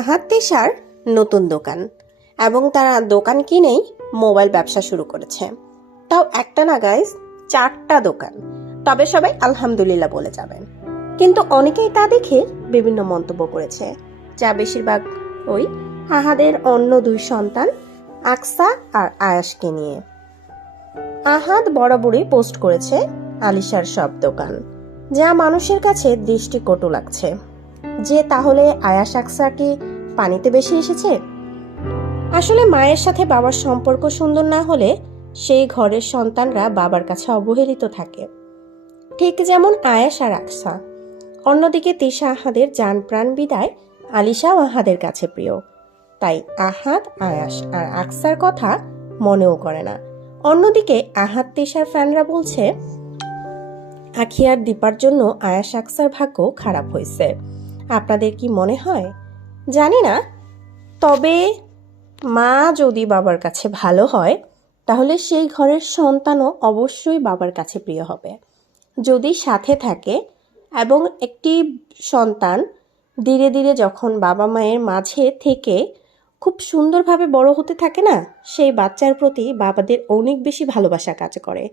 আহাদ তিশার নতুন দোকান এবং তারা দোকান কিনেই মোবাইল ব্যবসা শুরু করেছে। তাও একটা না গাইস, 4টা দোকান। তবে সবাই আলহামদুলিল্লাহ বলে যাবেন, কিন্তু অনেকেই তা দেখে বিভিন্ন মন্তব্য করেছে, যা বেশিরভাগ ওই আহাদের অন্য 2 সন্তান আকসা আর আয়াসকে নিয়ে। আহাদ বরাবরই পোস্ট করেছে আলিশার সব দোকান, যা মানুষের কাছে দৃষ্টিকটু লাগছে। যে তাহলে আয়াস আকসা কি পানিতে বেশি এসেছে? আসলে মায়ের সাথে বাবার সম্পর্ক সুন্দর না হলে সেই ঘরের সন্তানরা বাবার কাছে অবহেলিত থাকে, ঠিক যেমন আয়াস আর আকসা। অন্যদিকে তিশা আহাদের জান প্রাণ বিদায় আলিশাও আহাদের কাছে প্রিয়, তাই আহাদ আয়াস আর আকসার কথা মনেও করে না। অন্যদিকে আহাদ তিশার ফ্যানরা বলছে আখি আর দীপার জন্য আয়াস আকসার ভাগ্য খারাপ হয়েছে। আপনাদের কি মনে হয় জানি না, তবে মা যদি বাবার কাছে ভালো হয় তাহলে সেই ঘরের সন্তানও অবশ্যই বাবার কাছে প্রিয় হবে। যদি সাথে থাকে এবং একটি সন্তান ধীরে ধীরে যখন বাবা মায়ের মাঝে থেকে খুব সুন্দরভাবে বড় হতে থাকে না, সেই বাচ্চার প্রতি বাবাদের অনেক বেশি ভালোবাসা কাজ করে।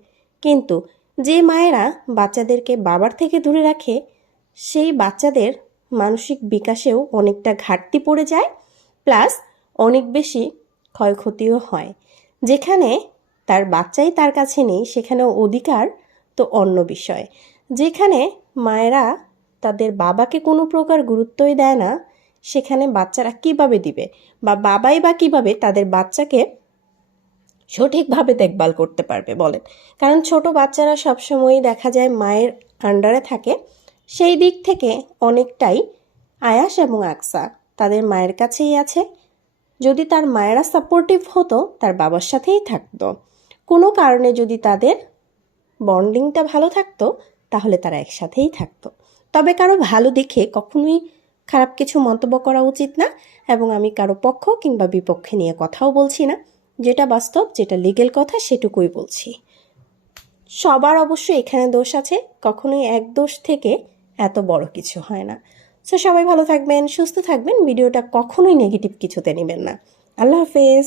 কিন্তু যে মায়েরা বাচ্চাদেরকে বাবার থেকে দূরে রাখে, সেই বাচ্চাদের মানসিক বিকাশেও অনেকটা ঘাটতি পড়ে যায়, প্লাস অনেক বেশি ক্ষয়ক্ষতিও হয়। যেখানে তার বাচ্চাই তার কাছে নেই, সেখানে অধিকার তো অন্য বিষয়। যেখানে মায়েরা তাদের বাবাকে কোনো প্রকার গুরুত্বই দেয় না, সেখানে বাচ্চারা কিভাবে দিবে, বা বাবাই বা কিভাবে তাদের বাচ্চাকে সঠিকভাবে দেখভাল করতে পারবে বলেন? কারণ ছোট বাচ্চারা সবসময়ই দেখা যায় মায়ের আন্ডারে থাকে। সেই দিক থেকে অনেকটাই আয়াস এবং আকসা তাদের মায়ের কাছেই আছে। যদি তার মায়েরা সাপোর্টিভ হতো, তার বাবার সাথেই থাকতো, কোনো কারণে যদি তাদের বন্ডিংটা ভালো থাকতো, তাহলে তারা একসাথেই থাকতো। তবে কারো ভালো দেখে কখনোই খারাপ কিছু মন্তব্য করা উচিত না, এবং আমি কারো পক্ষ কিংবা বিপক্ষে নিয়ে কথাও বলছি না। যেটা বাস্তব, যেটা লিগেল কথা, সেটুকুই বলছি। সবার অবশ্যই এখানে দোষ আছে, কখনোই এক দোষ থেকে এত বড় কিছু হয় না। সো সবাই ভালো থাকবেন, সুস্থ থাকবেন, ভিডিওটা কখনোই নেগেটিভ কিছুতে নেবেন না। আল্লাহ হাফেজ।